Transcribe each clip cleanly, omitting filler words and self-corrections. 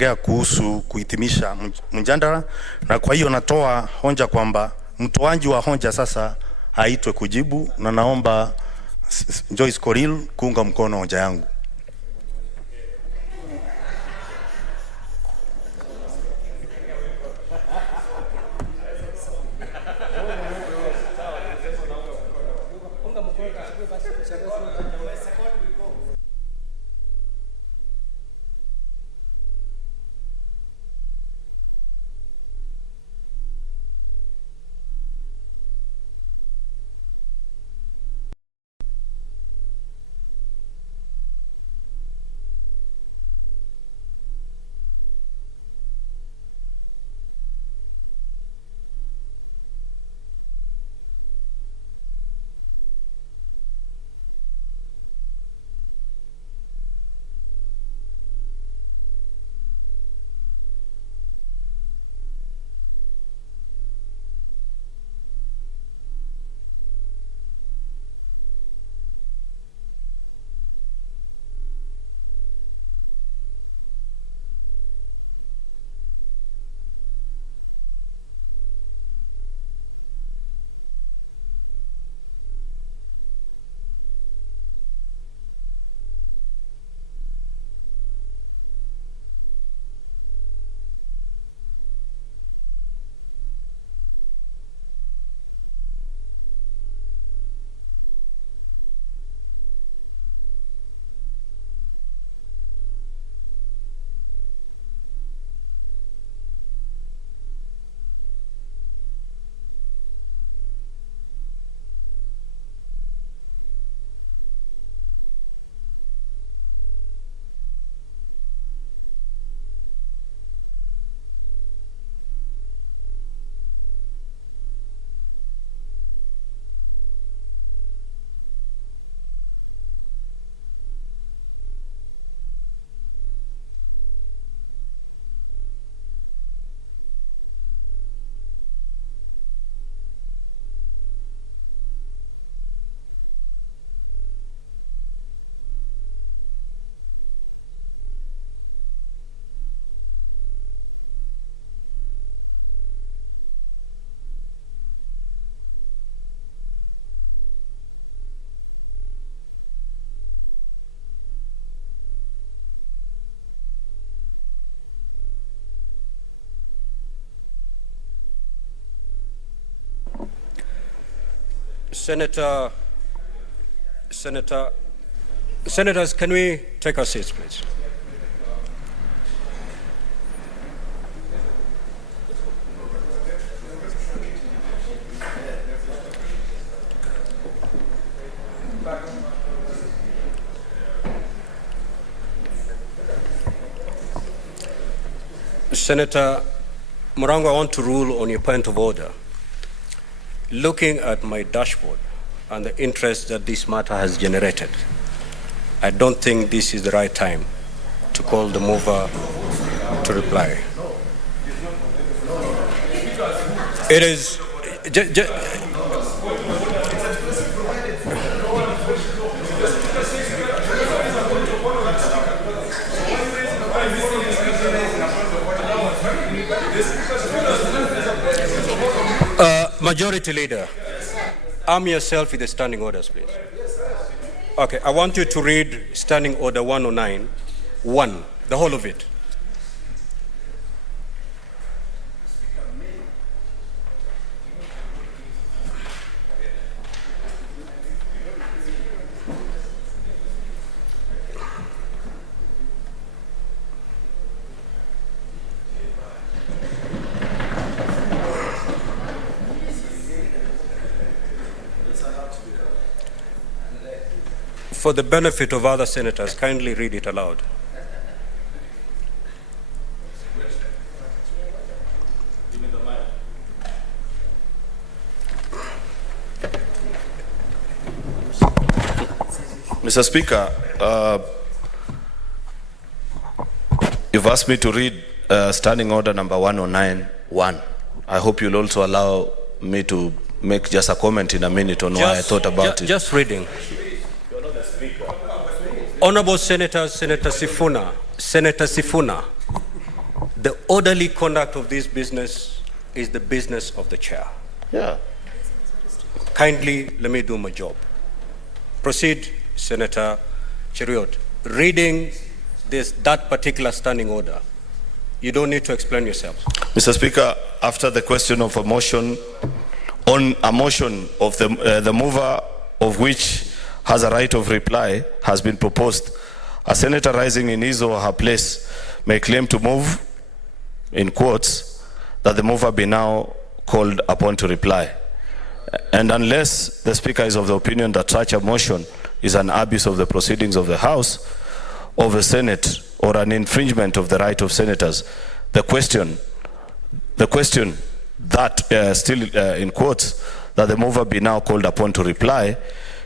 ongea kuhusu kuhitimisha mjadala, na kwa hiyo natoa hoja kwamba mtoaji wa hoja sasa haitwe kujibu, na naomba Joyce Koril kuunga mkono hoja yangu. Senators, can we take our seats, please? Senator Morango, I want to rule on your point of order. Looking at my dashboard and the interest that this matter has generated, I don't think this is the right time to call the mover to reply. It is... Majority Leader, arm yourself with the standing orders, please. Okay, I want you to read Standing Order 109, 1, the whole of it. For the benefit of other senators, kindly read it aloud. Mr. Speaker, you've asked me to read Standing Order number 109-1. I hope you'll also allow me to make just a comment in a minute on why I thought about it. Just reading. Honorable Senators, Senator Sifuna, The orderly conduct of this business is the business of the chair. Yeah. Kindly let me do my job. Proceed, Senator Cheruiyot. Reading that particular standing order, you don't need to explain yourself. Mr. Speaker, after the question of a motion, on a motion of the mover of which has a right of reply has been proposed, a senator rising in his or her place may claim to move, in quotes, that the mover be now called upon to reply. And unless the Speaker is of the opinion that such a motion is an abuse of the proceedings of the House, of the Senate, or an infringement of the right of senators, the question that, still in quotes, that the mover be now called upon to reply,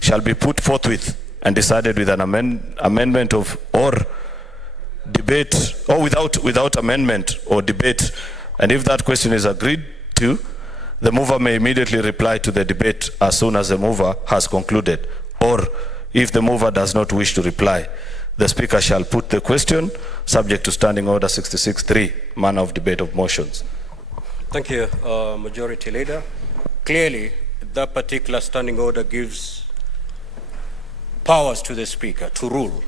shall be put forthwith and decided with an amendment of or debate, or without amendment or debate. And if that question is agreed to, the mover may immediately reply to the debate as soon as the mover has concluded. Or if the mover does not wish to reply, the Speaker shall put the question subject to Standing Order 66(3), manner of debate of motions. Thank you, Majority Leader. Clearly, that particular standing order gives powers to the Speaker to rule.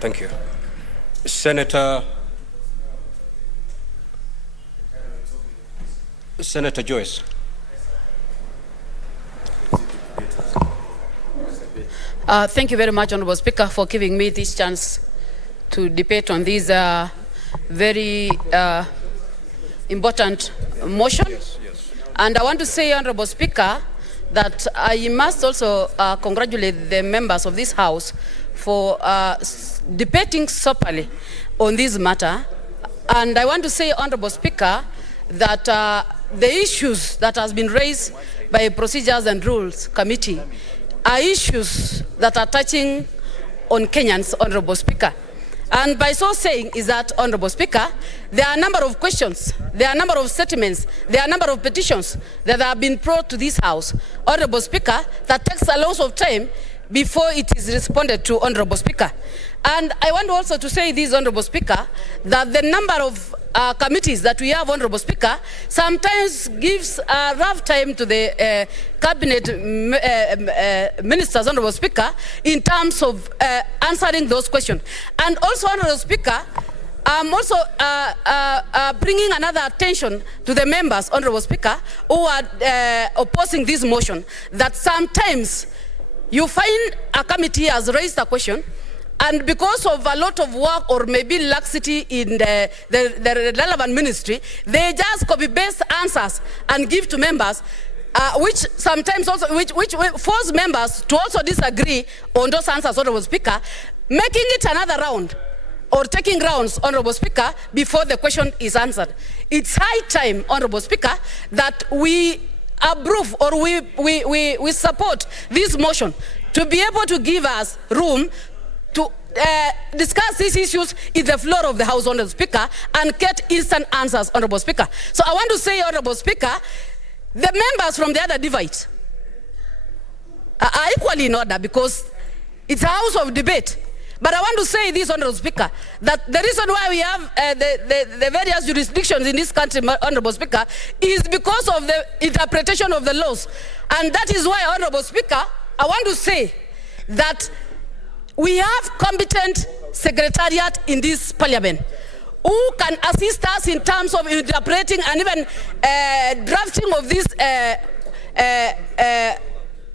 Thank you. Senator Joyce. Thank you very much, Honorable Speaker, for giving me this chance to debate on this very important motion. Yes. And I want to say, Honorable Speaker, that I must also congratulate the members of this House for debating soberly on this matter. And I want to say, Honorable Speaker, that the issues that has been raised by Procedures and Rules Committee are issues that are touching on Kenyans, Honorable Speaker. And by so saying is that, Honorable Speaker, there are a number of questions, there are a number of statements, there are a number of petitions that have been brought to this House, Honorable Speaker, that takes a lot of time before it is responded to, Honorable Speaker. And I want also to say this, Honorable Speaker, that the number of committees that we have, Honorable Speaker, sometimes gives a rough time to the cabinet ministers, Honorable Speaker, in terms of answering those questions. And also, Honorable Speaker, I'm also bringing another attention to the members, Honorable Speaker, who are opposing this motion, that sometimes you find a committee has raised a question, and because of a lot of work or maybe laxity in the relevant ministry, they just copy-paste answers and give to members, which sometimes also, which force members to also disagree on those answers, Honorable Speaker, making it another round or taking rounds, Honorable Speaker, before the question is answered. It's high time, Honorable Speaker, that we approve or we support this motion to be able to give us room to discuss these issues in the floor of the House, Honorable Speaker, and get instant answers, Honorable Speaker. So I want to say, Honorable Speaker, the members from the other divide are equally in order because it's a house of debate. But I want to say this, Honorable Speaker, that the reason why we have the various jurisdictions in this country, Honorable Speaker, is because of the interpretation of the laws. And that is why, Honorable Speaker, I want to say that we have competent secretariat in this parliament who can assist us in terms of interpreting and even drafting of these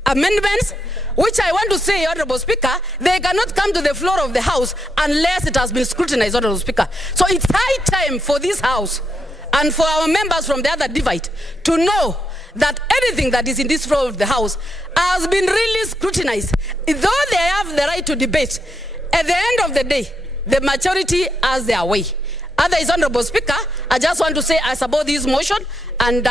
amendments, which I want to say, Honorable Speaker, they cannot come to the floor of the House unless it has been scrutinized, Honorable Speaker. So it's high time for this House and for our members from the other divide to know that anything that is in this floor of the House has been really scrutinized. Though they have the right to debate, at the end of the day, the majority has their way. Otherwise, Honorable Speaker, I just want to say I support this motion, and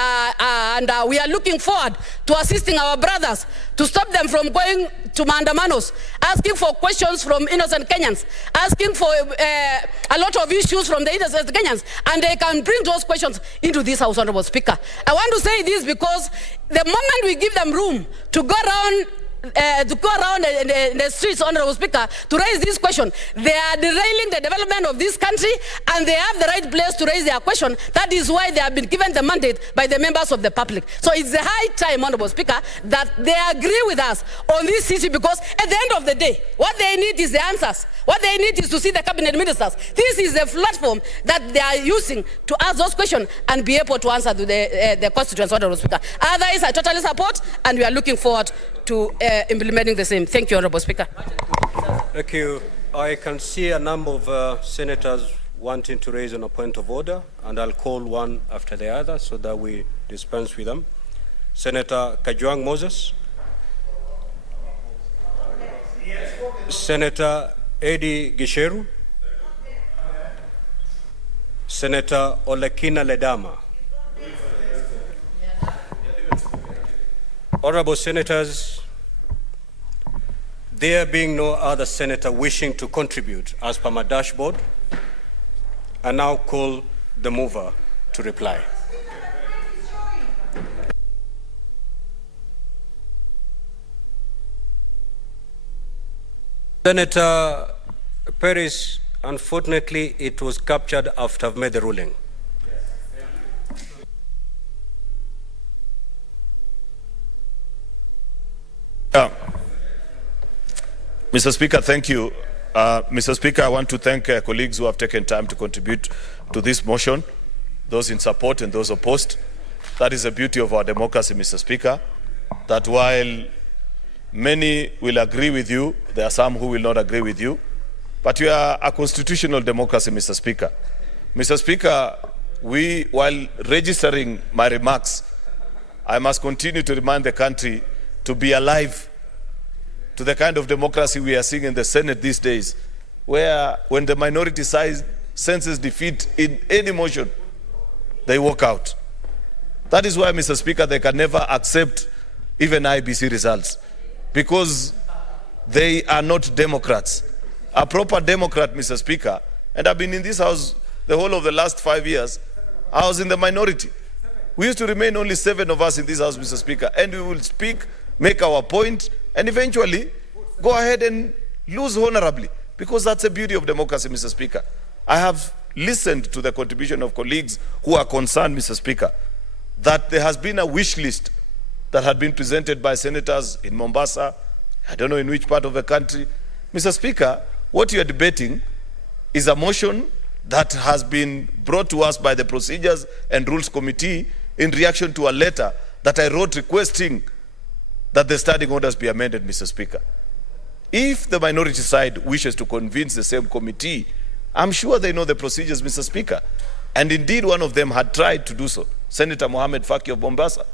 we are looking forward to assisting our brothers to stop them from going to maandamanos, asking for questions from innocent Kenyans, asking for a lot of issues from the innocent Kenyans, and they can bring those questions into this House, Honorable Speaker. I want to say this because the moment we give them room to go around to go around the streets, Honorable Speaker, to raise this question. They are derailing the development of this country, and they have the right place to raise their question. That is why they have been given the mandate by the members of the public. So it's the high time, Honorable Speaker, that they agree with us on this issue, because at the end of the day, what they need is the answers. What they need is to see the cabinet ministers. This is the platform that they are using to ask those questions and be able to answer to the constituents, Honorable Speaker. Otherwise, I totally support, and we are looking forward to implementing the same. Thank you, Honorable Speaker. Thank you. I can see a number of senators wanting to raise on a point of order, and I'll call one after the other so that we dispense with them. Senator Kajwang Moses. Senator Eddie Gisheru. Senator Olekina Ledama. Honorable Senators, there being no other senator wishing to contribute as per my dashboard, I now call the mover to reply. Senator Perez, unfortunately, it was captured after I've made the ruling. Mr. Speaker, thank you. Mr. Speaker, I want to thank colleagues who have taken time to contribute to this motion, those in support and those opposed. That is the beauty of our democracy, Mr. Speaker, that while many will agree with you, there are some who will not agree with you, but we are a constitutional democracy, Mr. Speaker. Mr. Speaker, while registering my remarks, I must continue to remind the country to be alive to the kind of democracy we are seeing in the Senate these days, where when the minority side senses defeat in any motion, they walk out. That is why, Mr. Speaker, they can never accept even IBC results, because they are not Democrats. A proper Democrat, Mr. Speaker, and I've been in this house the whole of the last 5 years, I was in the minority. We used to remain only 7 of us in this house, Mr. Speaker, and we will speak, make our point, and eventually go ahead and lose honorably, because that's the beauty of democracy, Mr. Speaker. I have listened to the contribution of colleagues who are concerned, Mr. Speaker, that there has been a wish list that had been presented by senators in Mombasa, I don't know in which part of the country. Mr. Speaker, what you are debating is a motion that has been brought to us by the Procedures and Rules Committee in reaction to a letter that I wrote requesting that the standing orders be amended, Mr. Speaker. If the minority side wishes to convince the same committee, I'm sure they know the procedures, Mr. Speaker. And indeed, one of them had tried to do so. Senator Mohamed Faki of Mombasa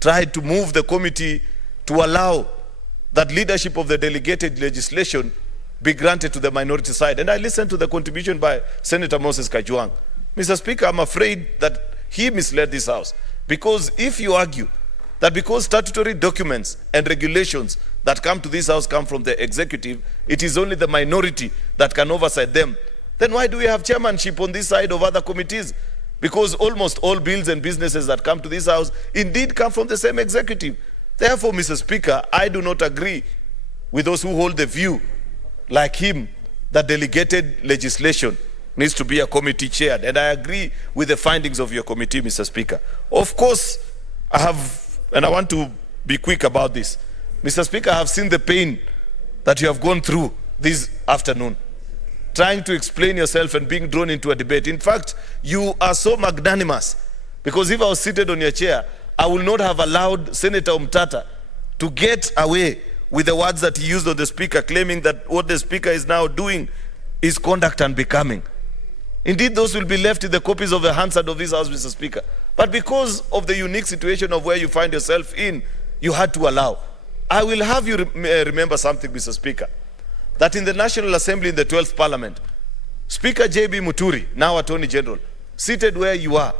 tried to move the committee to allow that leadership of the delegated legislation be granted to the minority side. And I listened to the contribution by Senator Moses Kajwang. Mr. Speaker, I'm afraid that he misled this House, because if you argue that because statutory documents and regulations that come to this House come from the executive, it is only the minority that can oversight them, then why do we have chairmanship on this side of other committees? Because almost all bills and businesses that come to this House indeed come from the same executive. Therefore, Mr. Speaker, I do not agree with those who hold the view, like him, that delegated legislation needs to be a committee chaired. And I agree with the findings of your committee, Mr. Speaker. Of course, I want to be quick about this. Mr. Speaker, I have seen the pain that you have gone through this afternoon, trying to explain yourself and being drawn into a debate. In fact, you are so magnanimous, because if I was seated on your chair, I would not have allowed Senator Umtata to get away with the words that he used on the Speaker, claiming that what the Speaker is now doing is conduct unbecoming. Indeed, those will be left in the copies of the Hansard of this House, Mr. Speaker. But because of the unique situation of where you find yourself in, you had to allow. I will have you remember something, Mr. Speaker, that in the National Assembly in the 12th Parliament, Speaker J.B. Muturi, now Attorney General, seated where you are,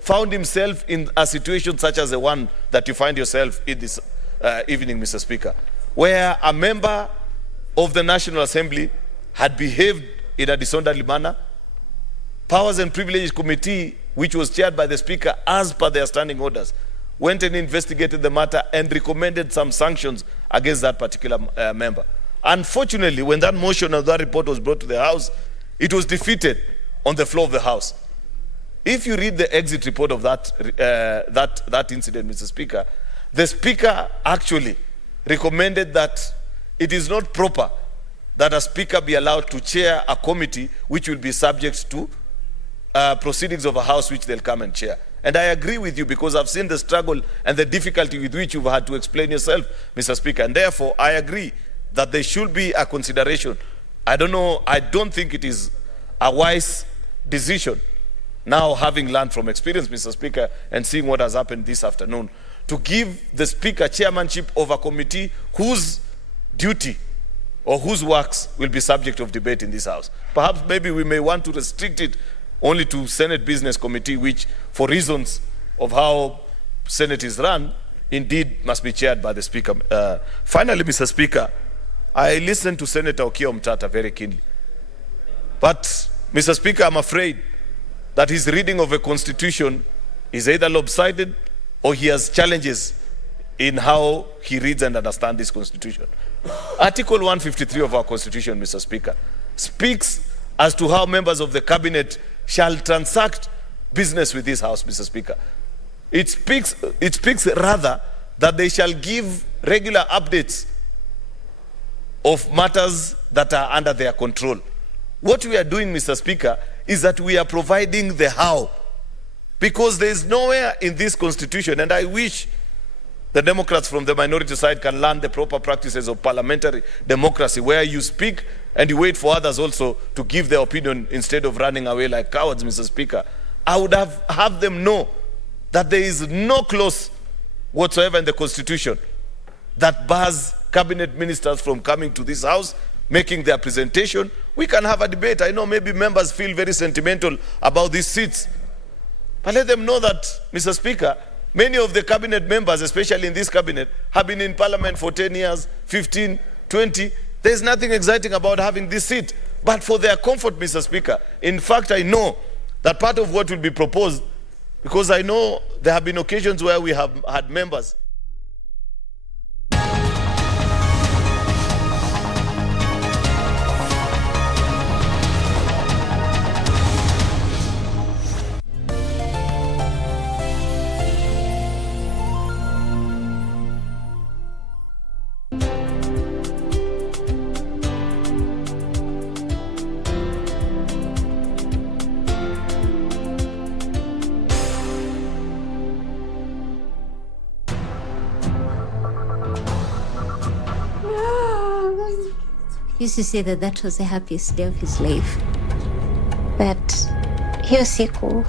found himself in a situation such as the one that you find yourself in this evening, Mr. Speaker, where a member of the National Assembly had behaved in a disorderly manner. Powers and Privileges Committee, which was chaired by the Speaker as per their standing orders, went and investigated the matter and recommended some sanctions against that particular member. Unfortunately, when that motion of that report was brought to the House, it was defeated on the floor of the House. If you read the exit report of that incident, Mr. Speaker, the Speaker actually recommended that it is not proper that a Speaker be allowed to chair a committee which will be subject to proceedings of a House which they'll come and chair. And I agree with you because I've seen the struggle and the difficulty with which you've had to explain yourself, Mr. Speaker. And therefore, I agree that there should be a consideration. I don't think it is a wise decision, now having learned from experience, Mr. Speaker, and seeing what has happened this afternoon, to give the Speaker chairmanship of a committee whose duty or whose works will be subject of debate in this House. Perhaps maybe we may want to restrict it only to Senate Business Committee, which, for reasons of how Senate is run, indeed must be chaired by the Speaker. Finally, Mr. Speaker, I listened to Senator Okiya Omtata very keenly. But, Mr. Speaker, I'm afraid that his reading of a constitution is either lopsided or he has challenges in how he reads and understands this constitution. Article 153 of our constitution, Mr. Speaker, speaks as to how members of the cabinet shall transact business with this House, Mr. Speaker. It speaks rather that they shall give regular updates of matters that are under their control. What we are doing, Mr. Speaker, is that we are providing the how, because there is nowhere in this constitution, and I wish the Democrats from the minority side can learn the proper practices of parliamentary democracy, where you speak and you wait for others also to give their opinion instead of running away like cowards, Mr. Speaker. I would have them know that there is no clause whatsoever in the constitution that bars cabinet ministers from coming to this House, making their presentation. We can have a debate. I know maybe members feel very sentimental about these seats, but let them know that, Mr. Speaker, many of the cabinet members, especially in this cabinet, have been in parliament for 10 years, 15, 20. There's nothing exciting about having this seat. But for their comfort, Mr. Speaker, in fact, I know that part of what will be proposed, because I know there have been occasions where we have had members. He used to say that that was the happiest day of his life. But hiyo siku,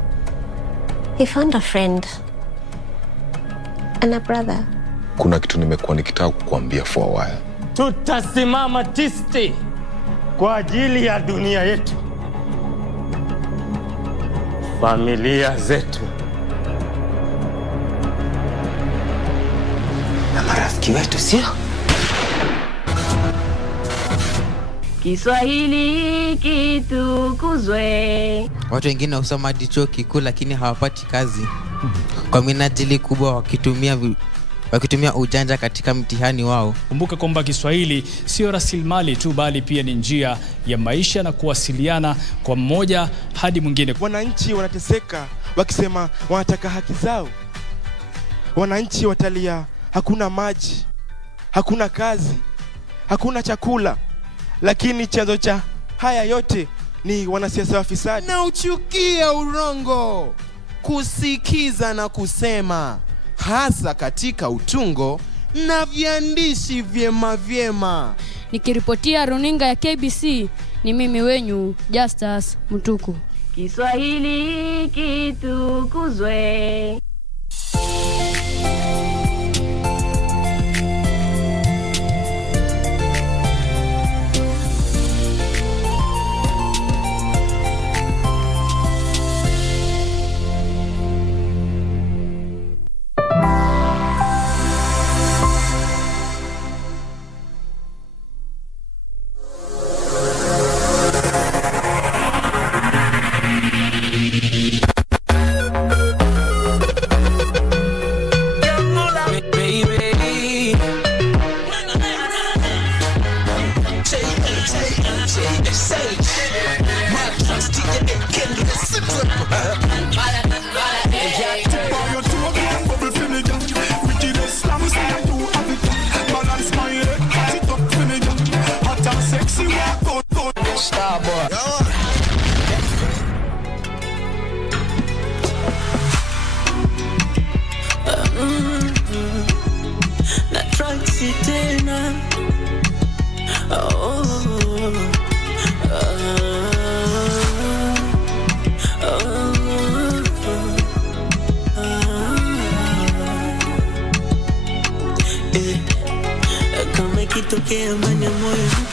he found a friend and a brother. Kuna kitu nimekuwa nikitaka kukuambia for a while. Tutasimama tisti kwa ajili ya dunia yetu, familia zetu na marafiki wetu, sio? Kiswahili kitukuzwe. Watu wengine husoma hadi chuo kikuu lakini hawapati kazi kwa minajili kubwa, wakitumia ujanja katika mtihani wao. Kumbuka kwamba Kiswahili sio rasilimali tu, bali pia ni njia ya maisha na kuwasiliana kwa mmoja hadi mwingine. Wananchi wanateseka wakisema wanataka haki zao. Wananchi watalia, hakuna maji, hakuna kazi, hakuna chakula. Lakini chanzo cha haya yote ni wanasiasa wafisadi. Na uchukia urongo, kusikiza na kusema, hasa katika utungo na viandishi vyema. Nikiripotia runinga ya KBC, ni mimi wenyu Justus Mutuku. Kiswahili kitukuzwe.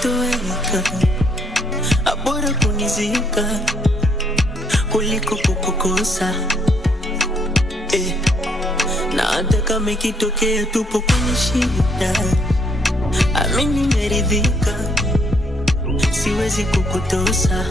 kutoweka, bora kunizika kuliko kukukosa. Na hata kama ikitokea tupo kwenye shida, amini nimeridhika, siwezi kukutosa.